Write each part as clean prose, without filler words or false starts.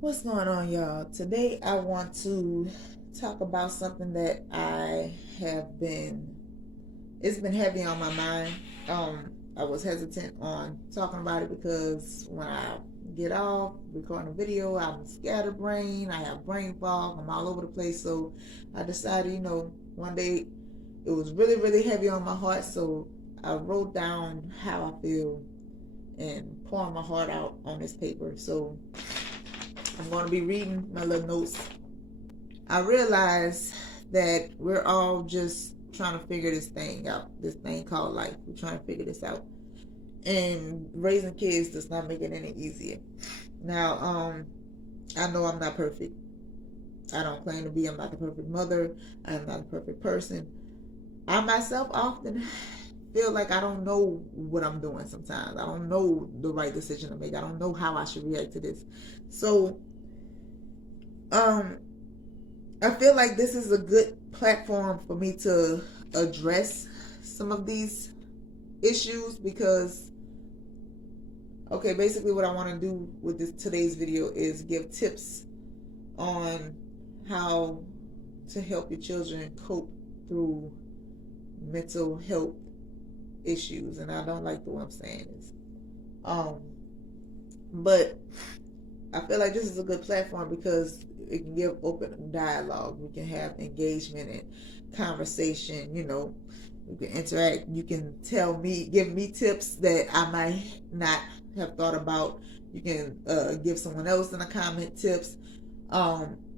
What's going on, y'all? Today I want to talk about something that it's been heavy on my mind. I was hesitant on talking about it because when I get off recording a video, I'm scatterbrained, I have brain fog, I'm all over the place. So I decided, one day it was really, really heavy on my heart. So I wrote down how I feel and pouring my heart out on this paper. So I'm going to be reading my little notes. I realize that we're all just trying to figure this thing out, this thing called life. We're trying to figure this out. And raising kids does not make it any easier. Now, I know I'm not perfect. I don't claim to be. I'm not the perfect mother. I'm not a perfect person. I myself often feel like I don't know what I'm doing sometimes. I don't know the right decision to make. I don't know how I should react to this. So, I feel like this is a good platform for me to address some of these issues because, okay, basically what I want to do with today's video is give tips on how to help your children cope through mental health issues. And I don't like the way I'm saying this. But I feel like this is a good platform because it can give open dialogue. We can have engagement and conversation. We can interact. You can give me tips that I might not have thought about. You can give someone else in a comment tips.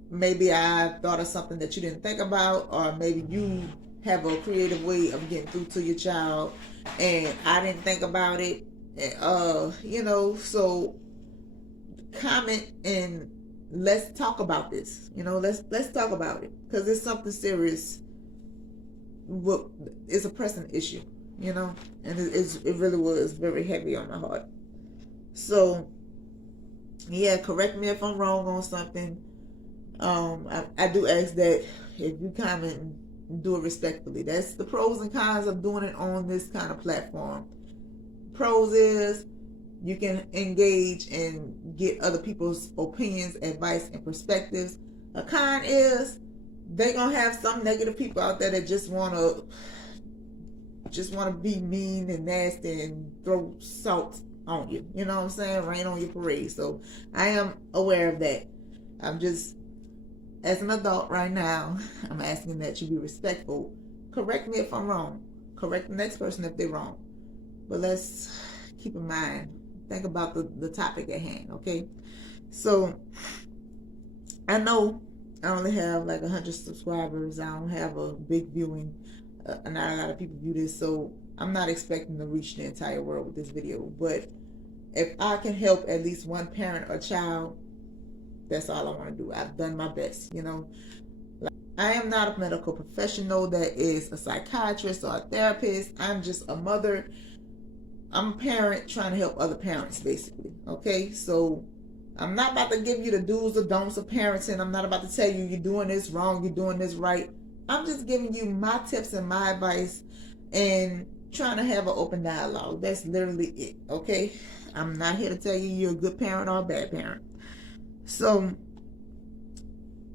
Maybe I thought of something that you didn't think about, or maybe you have a creative way of getting through to your child and I didn't think about it. So comment and let's talk about this. Let's talk about it because it's something serious. It's a pressing issue, and it really was very heavy on my heart. So yeah, correct me if I'm wrong on something. I do ask that if you comment, do it respectfully. That's the pros and cons of doing it on this kind of platform. Pros is you can engage and get other people's opinions, advice, and perspectives. A con is they're gonna have some negative people out there that just wanna be mean and nasty and throw salt on you. You know what I'm saying? Rain on your parade. So I am aware of that. I'm just, as an adult right now, I'm asking that you be respectful. Correct me if I'm wrong. Correct the next person if they're wrong. But let's keep in mind, think about the topic at hand, okay? So I know I only have like 100 subscribers. I don't have a big viewing. Not a lot of people view this, so I'm not expecting to reach the entire world with this video. But if I can help at least one parent or child, that's all I want to do. I've done my best, I am not a medical professional that is a psychiatrist or a therapist. I'm just a mother. I'm a parent trying to help other parents, basically. Okay, so I'm not about to give you the do's or don'ts of parenting. I'm not about to tell you you're doing this wrong, you're doing this right. I'm just giving you my tips and my advice and trying to have an open dialogue. That's literally it, okay? I'm not here to tell you you're a good parent or a bad parent. So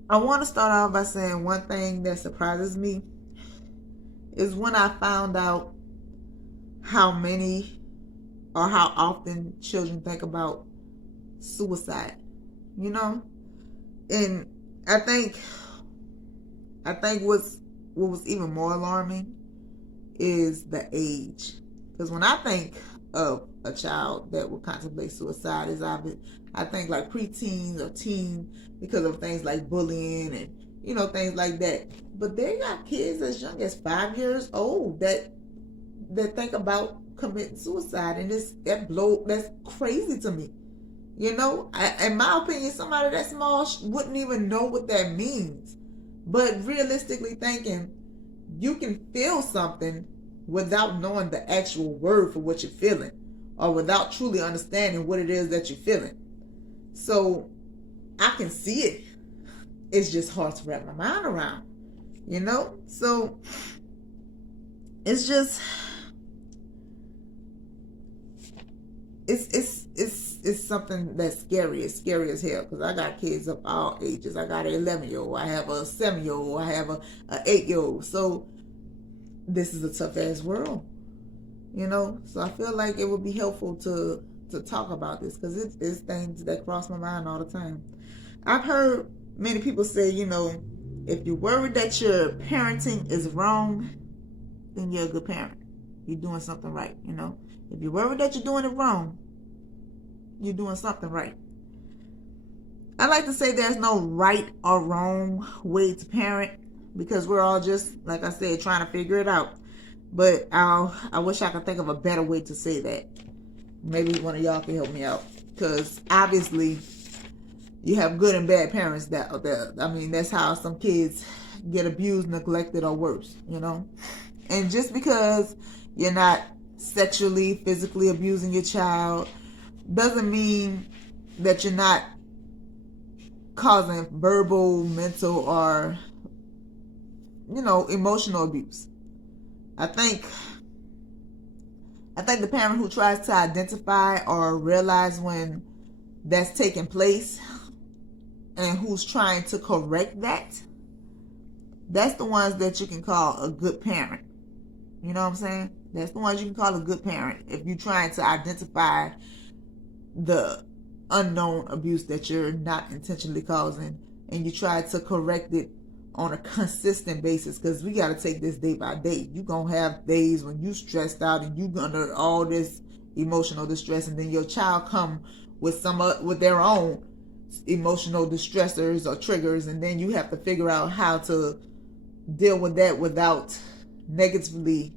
I want to start off by saying one thing that surprises me is when I found out how many or how often children think about suicide, and I think what was even more alarming is the age, because when I think of a child that would contemplate suicide, I think like preteens or teen, because of things like bullying and things like that. But they got kids as young as 5 years old that think about committing suicide, and that's crazy to me. In my opinion, somebody that small wouldn't even know what that means. But realistically thinking, you can feel something without knowing the actual word for what you're feeling, or without truly understanding what it is that you're feeling. So I can see it. It's just hard to wrap my mind around, So it's just, it's something that's scary. It's scary as hell, because I got kids of all ages. I got an 11-year-old, I have a 7-year-old, I have a 8-year-old. So this is a tough ass world, you know. So I feel like it would be helpful to talk about this, because it's things that cross my mind all the time. I've heard many people say, you know, if you're worried that your parenting is wrong, then you're a good parent. You're doing something right, you know. If you're worried that you're doing it wrong, you're doing something right. I like to say there's no right or wrong way to parent, because we're all just, like I said, trying to figure it out. But I wish I could think of a better way to say that. Maybe one of y'all can help me out, because obviously you have good and bad parents. I mean, that's how some kids get abused, neglected, or worse, you know. And just because you're not sexually, physically abusing your child doesn't mean that you're not causing verbal, mental, or, you know, emotional abuse. I think the parent who tries to identify or realize when that's taking place and who's trying to correct that, that's the ones that you can call a good parent. You know what I'm saying? That's the ones you can call a good parent, if you're trying to identify the unknown abuse that you're not intentionally causing, and you try to correct it on a consistent basis, because we got to take this day by day. You're going to have days when you stressed out and you under all this emotional distress, and then your child come with with their own emotional distressors or triggers, and then you have to figure out how to deal with that without negatively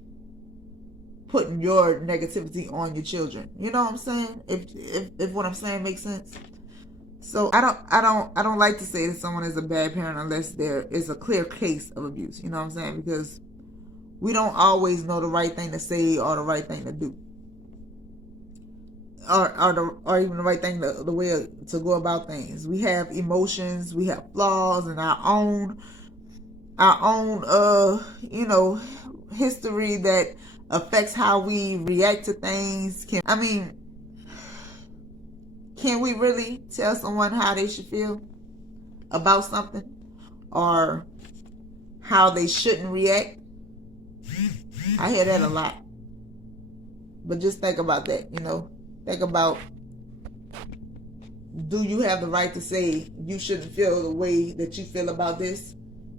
putting your negativity on your children. You know what I'm saying? If what I'm saying makes sense. So I don't like to say that someone is a bad parent unless there is a clear case of abuse. You know what I'm saying? Because we don't always know the right thing to say or the right thing to do, or even the right thing, the way to go about things. We have emotions, we have flaws, and our own you know, history that affects how we react to things. Can we really tell someone how they should feel about something, or how they shouldn't react? I hear that a lot. But just think about that, you know. Think about, do you have the right to say you shouldn't feel the way that you feel about this?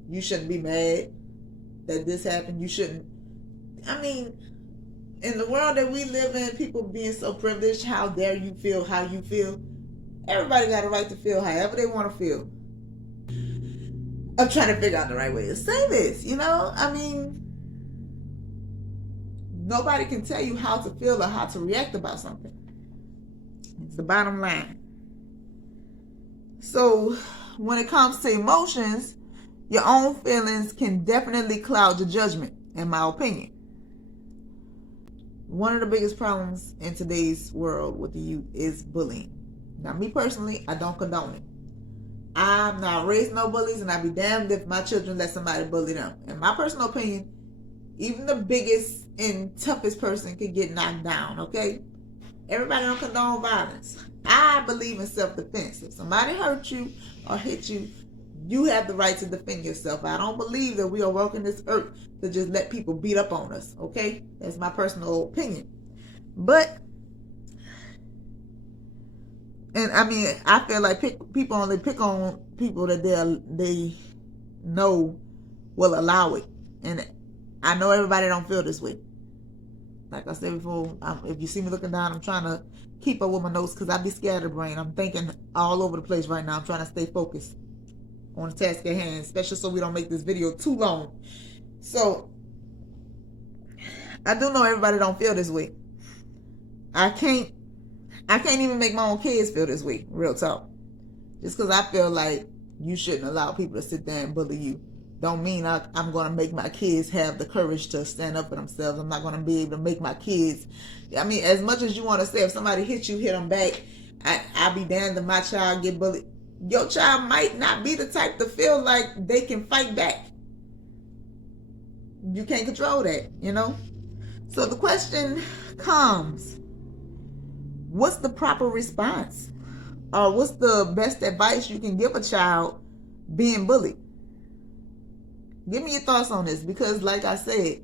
You shouldn't be mad that this happened. You shouldn't. I mean, in the world that we live in, people being so privileged, how dare you feel how you feel? Everybody got a right to feel however they want to feel. I'm trying to figure out the right way to say this, you know? I mean, nobody can tell you how to feel or how to react about something. It's the bottom line. So, when it comes to emotions, your own feelings can definitely cloud your judgment, in my opinion. One of the biggest problems in today's world with the youth is bullying. Now, me personally, I don't condone it. I'm not raising no bullies, and I'd be damned if my children let somebody bully them. In my personal opinion, even the biggest and toughest person can get knocked down, okay? Everybody don't condone violence. I believe in self-defense. If somebody hurt you or hit you, you have the right to defend yourself. I don't believe that we are walking this earth to just let people beat up on us, okay? That's my personal opinion. But, and I mean, I feel like people only pick on people that they know will allow it. And I know everybody don't feel this way. Like I said before, if you see me looking down, I'm trying to keep up with my notes, because I be scatterbrained. I'm thinking all over the place right now. I'm trying to stay focused on the task at hand, especially so we don't make this video too long. So, I do know everybody don't feel this way. I can't even make my own kids feel this way, real talk. Just because I feel like you shouldn't allow people to sit there and bully you, don't mean I'm going to make my kids have the courage to stand up for themselves. I'm not going to be able to make my kids, I mean, as much as you want to say, if somebody hits you, hit them back, I'll be damned if my child get bullied. Your child might not be the type to feel like they can fight back. You can't control that, you know? So the question comes, what's the proper response? Or what's the best advice you can give a child being bullied? Give me your thoughts on this, because like I said,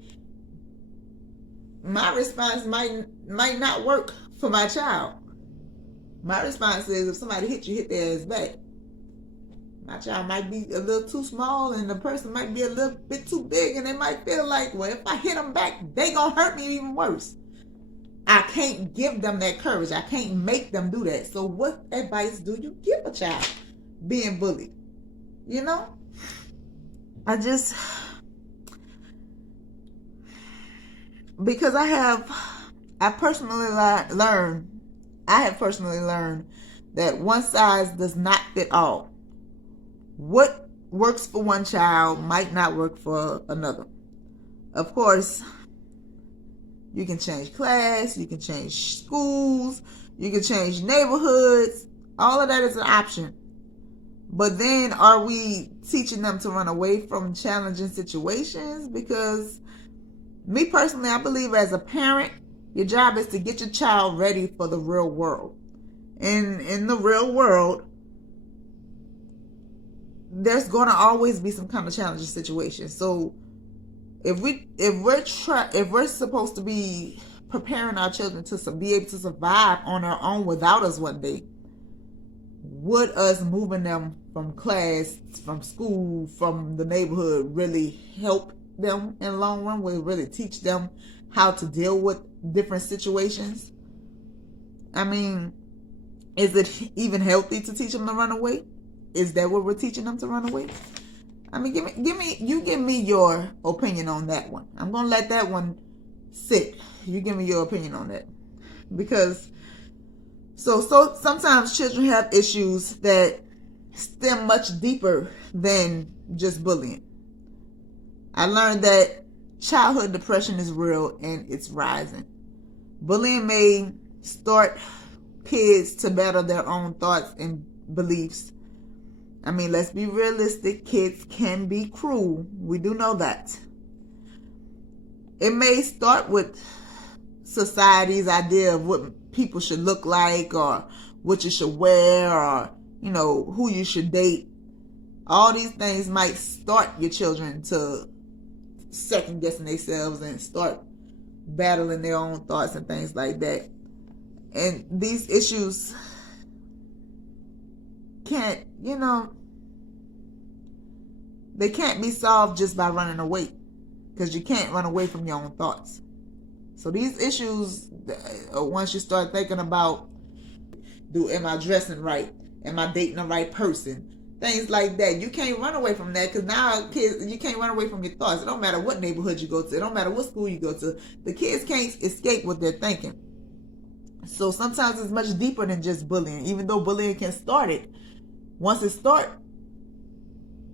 my response might not work for my child. My response is, if somebody hit you, hit their ass back. My child might be a little too small, and the person might be a little bit too big, and they might feel like, well, if I hit them back, they gonna hurt me even worse. I can't give them that courage. I can't make them do that. So what advice do you give a child being bullied? You know? Because I have personally learned that one size does not fit all. What works for one child might not work for another. Of course, you can change class, you can change schools, you can change neighborhoods. All of that is an option. But then, are we teaching them to run away from challenging situations? Because me personally, I believe as a parent, your job is to get your child ready for the real world. And in the real world, there's going to always be some kind of challenging situation. So if we're supposed to be preparing our children to be able to survive on their own without us one day, would us moving them from class, from school, from the neighborhood really help them in the long run? Will it really teach them how to deal with different situations? I mean, is it even healthy to teach them to run away? Is that what we're teaching them, to run away? I mean, give me your opinion on that one. I'm gonna let that one sit. You give me your opinion on that, because so sometimes children have issues that stem much deeper than just bullying. I learned that childhood depression is real and it's rising. Bullying may start kids to battle their own thoughts and beliefs. I mean, let's be realistic. Kids can be cruel. We do know that. It may start with society's idea of what people should look like, or what you should wear, or, you know, who you should date. All these things might start your children to second guessing themselves and start battling their own thoughts and things like that. And these issues can't, they can't be solved just by running away, because you can't run away from your own thoughts. So these issues, once you start thinking about, am I dressing right? Am I dating the right person? Things like that. You can't run away from that, because now kids, you can't run away from your thoughts. It don't matter what neighborhood you go to. It don't matter what school you go to. The kids can't escape what they're thinking. So sometimes it's much deeper than just bullying, even though bullying can start it. Once it starts,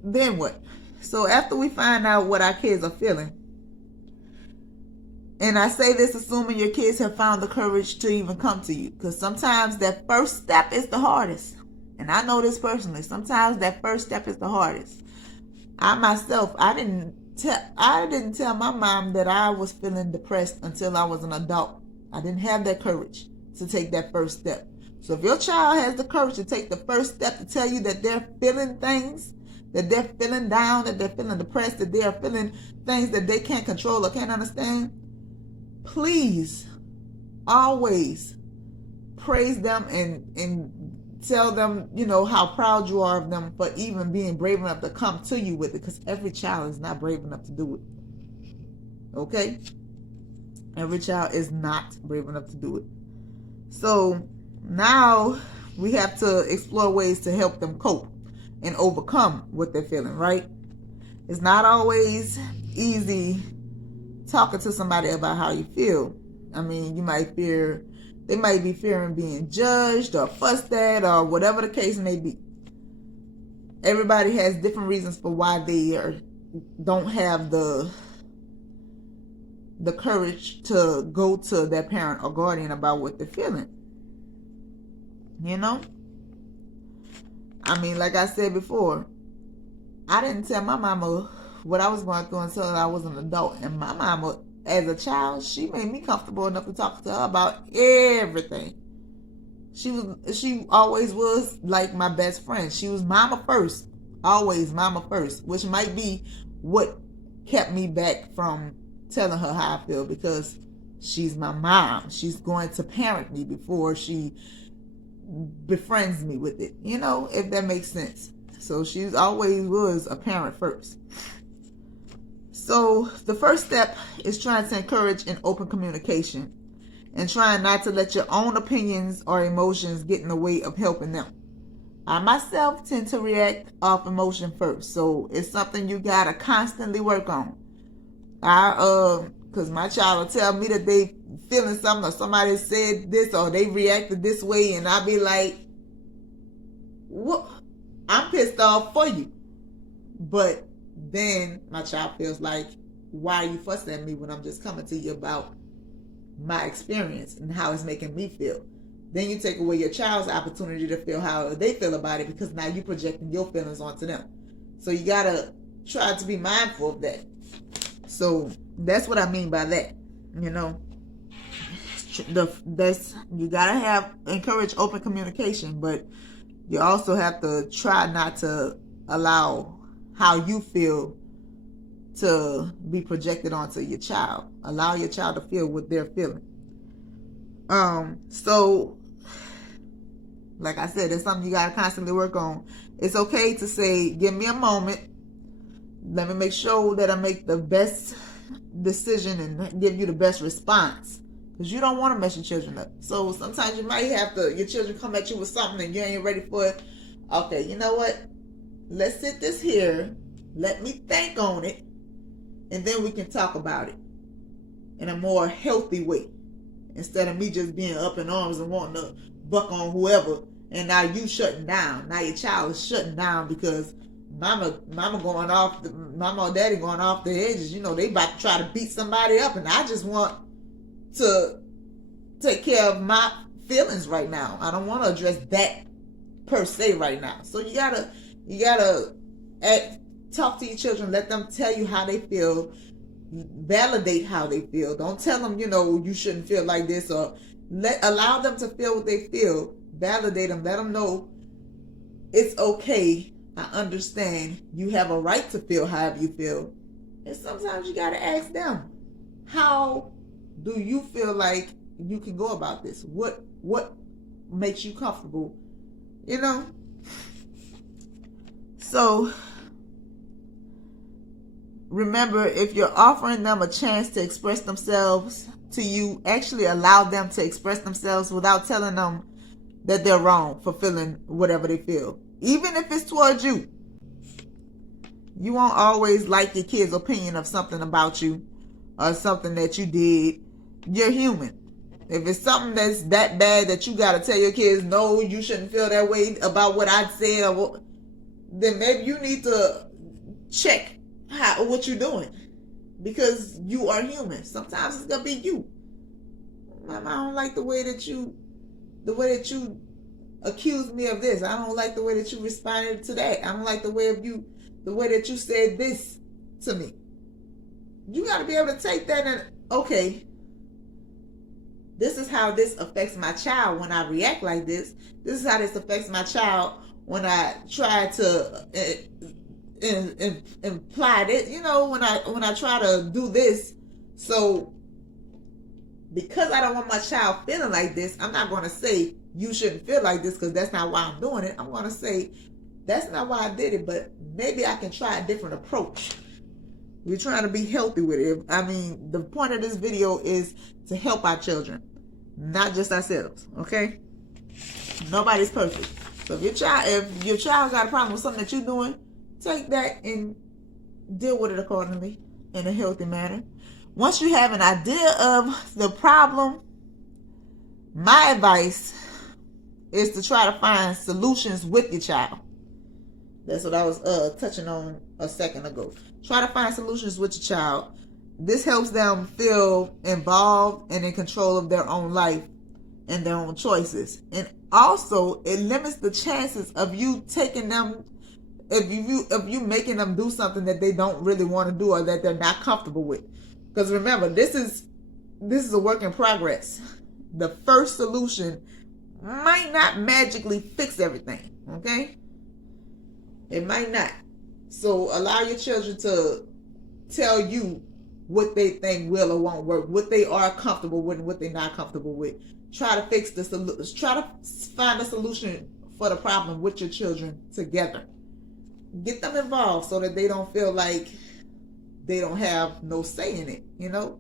then what? So after we find out what our kids are feeling, and I say this assuming your kids have found the courage to even come to you, because sometimes that first step is the hardest. And I know this personally. Sometimes that first step is the hardest. I myself, I didn't tell my mom that I was feeling depressed until I was an adult. I didn't have that courage to take that first step. So if your child has the courage to take the first step to tell you that they're feeling things, that they're feeling down, that they're feeling depressed, that they are feeling things that they can't control or can't understand, please always praise them and tell them, how proud you are of them for even being brave enough to come to you with it, because every child is not brave enough to do it. Okay? Every child is not brave enough to do it. So now we have to explore ways to help them cope and overcome what they're feeling, right? It's not always easy talking to somebody about how you feel. I mean, they might be fearing being judged or fussed at or whatever the case may be. Everybody has different reasons for why they don't have the courage to go to their parent or guardian about what they're feeling. I mean, like I said before, I didn't tell my mama what I was going through until I was an adult. And my mama, as a child, she made me comfortable enough to talk to her about everything. She always was like my best friend. She was mama first, always mama first, which might be what kept me back from telling her how I feel, because she's my mom. She's going to parent me before she befriends me with it, if that makes sense. So she's always was a parent first. So the first step is trying to encourage an open communication and trying not to let your own opinions or emotions get in the way of helping them. I myself tend to react off emotion first, so it's something you gotta constantly work on. Cause my child will tell me that they feeling something, or somebody said this, or they reacted this way, and I'll be like, "What? I'm pissed off for you." But then my child feels like, "Why are you fussing at me when I'm just coming to you about my experience and how it's making me feel?" Then you take away your child's opportunity to feel how they feel about it, because now you're projecting your feelings onto them. So you gotta try to be mindful of that. So that's what I mean by that. You gotta encourage open communication, but you also have to try not to allow how you feel to be projected onto your child. Allow your child to feel what they're feeling. So like I said, it's something you gotta constantly work on. It's okay to say, "Give me a moment. Let me make sure that I make the best decision and give you the best response." Because you don't want to mess your children up. So sometimes you might have your children come at you with something and you ain't ready for it. Okay, you know what? Let's sit this here. Let me think on it. And then we can talk about it in a more healthy way. Instead of me just being up in arms and wanting to buck on whoever. And now you shutting down. Now your child is shutting down because mama going off, mama or daddy going off the edges. They about to try to beat somebody up, and I just want to take care of my feelings right now. I don't want to address that per se right now. So you gotta talk to your children. Let them tell you how they feel. Validate how they feel. Don't tell them, you shouldn't feel like this, or allow them to feel what they feel. Validate them. Let them know it's okay. I understand. You have a right to feel however you feel. And sometimes you gotta ask them, how do you feel like you can go about this? What makes you comfortable? So remember, if you're offering them a chance to express themselves to you, actually allow them to express themselves without telling them that they're wrong for feeling whatever they feel. Even if it's towards you. You won't always like your kid's opinion of something about you or something that you did. You're human. If it's something that's that bad that you got to tell your kids, no, you shouldn't feel that way about what I said, then maybe you need to check what you're doing, because you are human. Sometimes it's gonna be you. Mom, I don't like the way that you accused me of this. I don't like the way that you responded to that. I don't like the way that you said this to me. You got to be able to take that and, okay, this is how this affects my child when I react like this. This is how this affects my child when I try to imply this, when I try to do this. So because I don't want my child feeling like this, I'm not going to say you shouldn't feel like this, because that's not why I'm doing it. I'm going to say that's not why I did it, but maybe I can try a different approach. We're trying to be healthy with it. I mean, the point of this video is to help our children, not just ourselves, okay? Nobody's perfect. So if your child got a problem with something that you're doing, take that and deal with it accordingly in a healthy manner. Once you have an idea of the problem, my advice is to try to find solutions with your child. That's what I was touching on a second ago. Try to find solutions with your child. This helps them feel involved and in control of their own life and their own choices. And also, it limits the chances of you taking them, if you making them do something that they don't really want to do or that they're not comfortable with. Because remember, this is a work in progress. The first solution might not magically fix everything, okay? It might not. So allow your children to tell you what they think will or won't work, what they are comfortable with and what they're not comfortable with. Try to fix the solution. Try to find a solution for the problem with your children together. Get them involved so that they don't feel like they don't have no say in it, you know?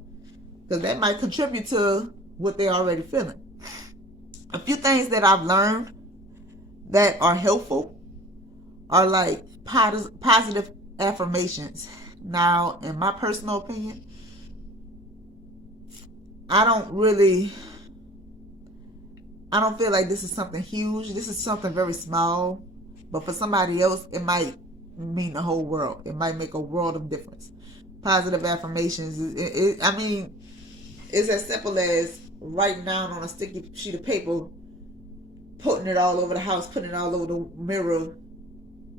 Because that might contribute to what they're already feeling. A few things that I've learned that are helpful are like positive affirmations. Now, in my personal opinion, I don't feel like this is something huge. This is something very small. But for somebody else, it might mean the whole world. It might make a world of difference. Positive affirmations, I mean, it's as simple as writing down on a sticky sheet of paper, putting it all over the house, putting it all over the mirror,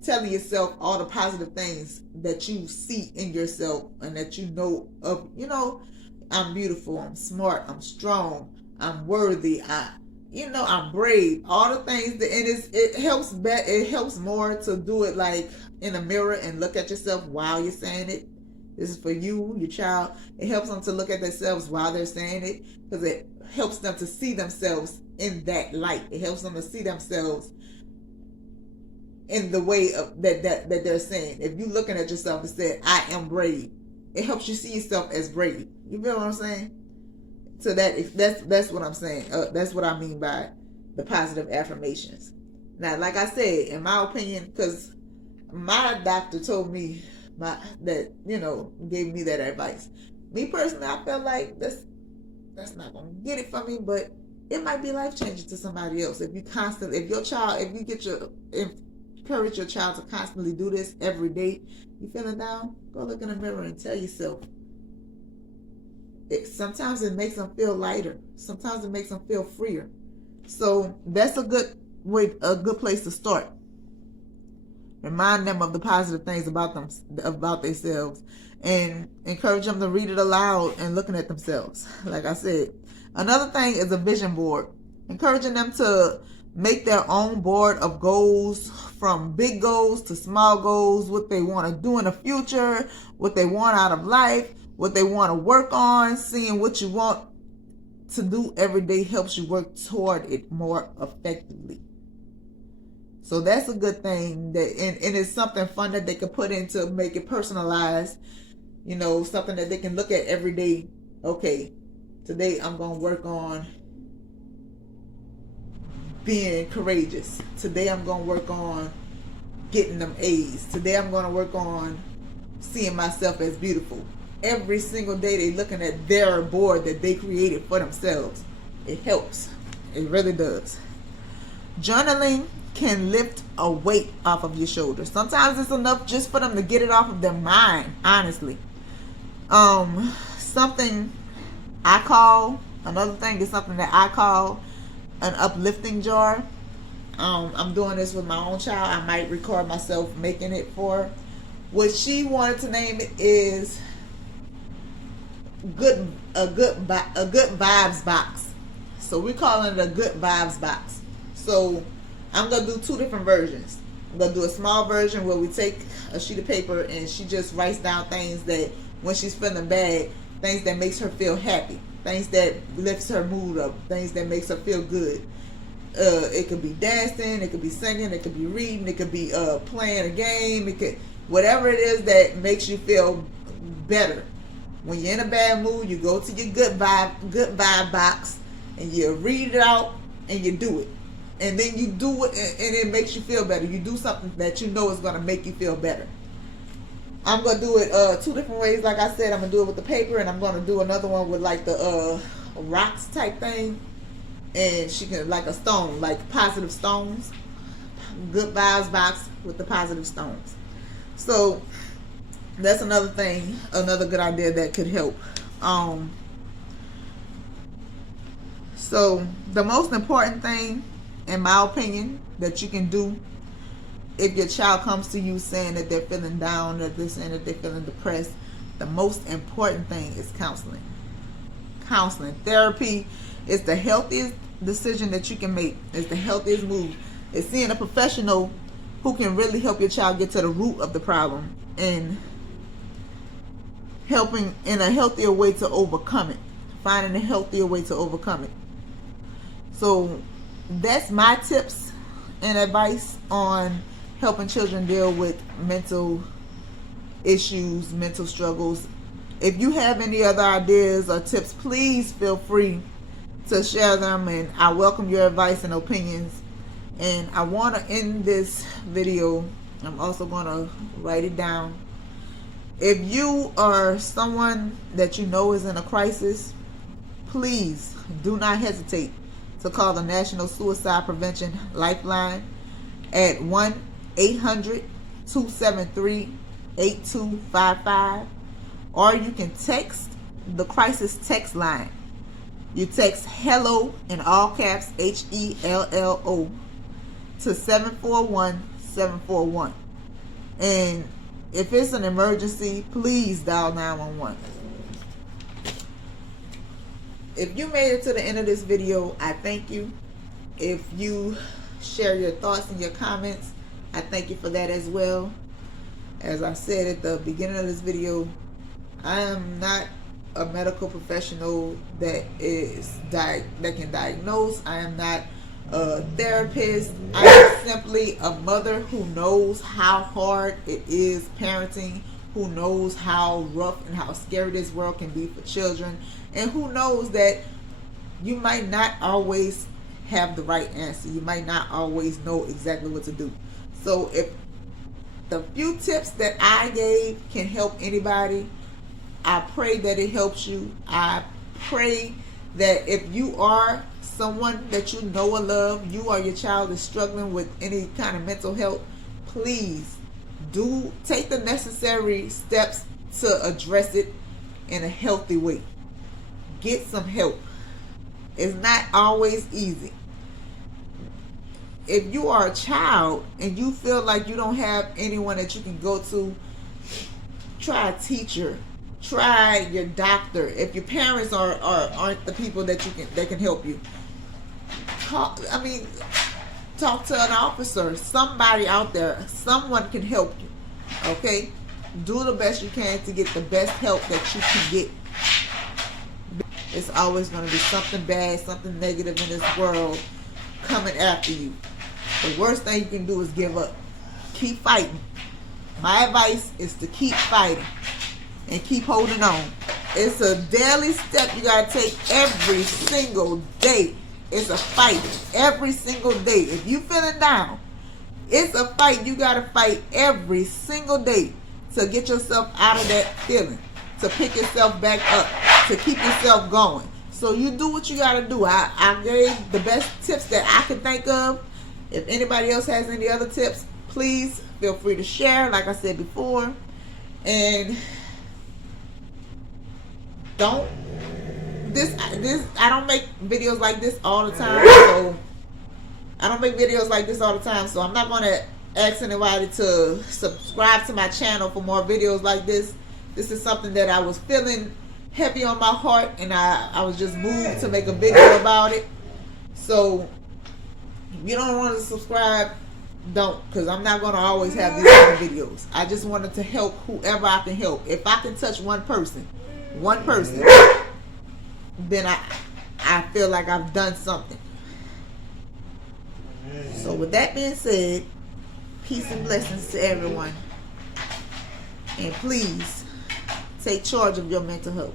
telling yourself all the positive things that you see in yourself and that you know of. You know, I'm beautiful, I'm smart, I'm strong, I'm worthy, I'm brave. All the things that, and it helps more to do it like in a mirror and look at yourself while you're saying it. This is for you, your child. It helps them to look at themselves while they're saying it, because it helps them to see themselves in that light. It helps them to see themselves in the way of that they're saying. If you're looking at yourself and say, I am brave, it helps you see yourself as brave. You feel what I'm saying? So that's what I'm saying. That's what I mean by the positive affirmations. Now, like I said, in my opinion, because my doctor told me gave me that advice. Me personally, I felt like that's not gonna get it for me, but it might be life changing to somebody else. If you encourage your child to constantly do this every day, you feeling down, go look in the mirror and tell yourself. Sometimes it makes them feel lighter. Sometimes it makes them feel freer. So that's a good place to start. Remind them of the positive things about themselves, and encourage them to read it aloud and looking at themselves. Like I said, another thing is a vision board. Encouraging them to make their own board of goals, from big goals to small goals, what they want to do in the future, what they want out of life, what they want to work on. Seeing what you want to do every day helps you work toward it more effectively. So that's a good thing, and it's something fun that they can put in to make it personalized. Something that they can look at every day. Okay, today I'm going to work on being courageous. Today I'm going to work on getting them A's. Today I'm going to work on seeing myself as beautiful. Every single day they're looking at their board that they created for themselves. It helps. It really does. Journaling can lift a weight off of your shoulders. Sometimes it's enough just for them to get it off of their mind, honestly. Another thing is something that I call an uplifting jar. I'm doing this with my own child. I might record myself making it for her. What she wanted to name it is a good vibes box. So we're calling it a good vibes box. So I'm going to do two different versions. I'm going to do a small version where we take a sheet of paper and she just writes down things that when she's feeling bad, things that makes her feel happy, things that lifts her mood up, things that makes her feel good. It could be dancing, it could be singing, it could be reading, it could be playing a game, whatever it is that makes you feel better. When you're in a bad mood, you go to your good vibe box and you read it out and you do it. And then you do it and it makes you feel better. You do something that you know is going to make you feel better. I'm going to do it two different ways. Like I said, I'm going to do it with the paper, and I'm going to do another one with like the rocks type thing. And she can, like a stone, like positive stones. Good vibes box with the positive stones. So that's another thing, another good idea that could help. So the most important thing, in my opinion, that you can do if your child comes to you saying that they're feeling down, that they're saying that they're feeling depressed, the most important thing is counseling. Therapy is the healthiest decision that you can make. It's the healthiest move. It's seeing a professional who can really help your child get to the root of the problem and helping in a healthier way to overcome it. Finding a healthier way to overcome it. So that's my tips and advice on helping children deal with mental issues, mental struggles. If you have any other ideas or tips, please feel free to share them, and I welcome your advice and opinions. And I want to end this video. I'm also going to write it down. If you are someone that you know is in a crisis, please do not hesitate to call the National Suicide Prevention Lifeline at 1-800-273-8255, or you can text the crisis text line. You text HELLO in all caps, HELLO, to 741-741. And if it's an emergency, please dial 911. If you made it to the end of this video, I thank you. If you share your thoughts and your comments, I thank you for that as well. As I said at the beginning of this video, I am not a medical professional that can diagnose. I am not a therapist. I am simply a mother who knows how hard it is parenting, who knows how rough and how scary this world can be for children, and who knows that you might not always have the right answer. You might not always know exactly what to do. So if the few tips that I gave can help anybody, I pray that it helps you. I pray that if you are someone that you know or love, you or your child is struggling with any kind of mental health, please do take the necessary steps to address it in a healthy way. Get some help. It's not always easy. If you are a child and you feel like you don't have anyone that you can go to, try a teacher. Try your doctor. If your parents aren't the people that can help you, talk to an officer, somebody out there. Someone can help you. Okay, do the best you can to get the best help that you can get. It's always going to be something bad, something negative in this world coming after you. The worst thing you can do is give up. Keep fighting. My advice is to keep fighting and keep holding on. It's a daily step you got to take every single day. It's a fight every single day. If you feeling down, it's a fight you got to fight every single day to get yourself out of that feeling, to pick yourself back up, to keep yourself going. So you do what you got to do. I gave the best tips that I could think of. If anybody else has any other tips, please feel free to share, like I said before. And I don't make videos like this all the time, so I'm not going to ask anybody to subscribe to my channel for more videos like this. This is something that I was feeling heavy on my heart, and I was just moved to make a video about it. So if you don't want to subscribe, don't, because I'm not going to always have these kind of videos. I just wanted to help whoever I can help. If I can touch one person, then I feel like I've done something. So with that being said, peace and blessings to everyone. And please take charge of your mental health.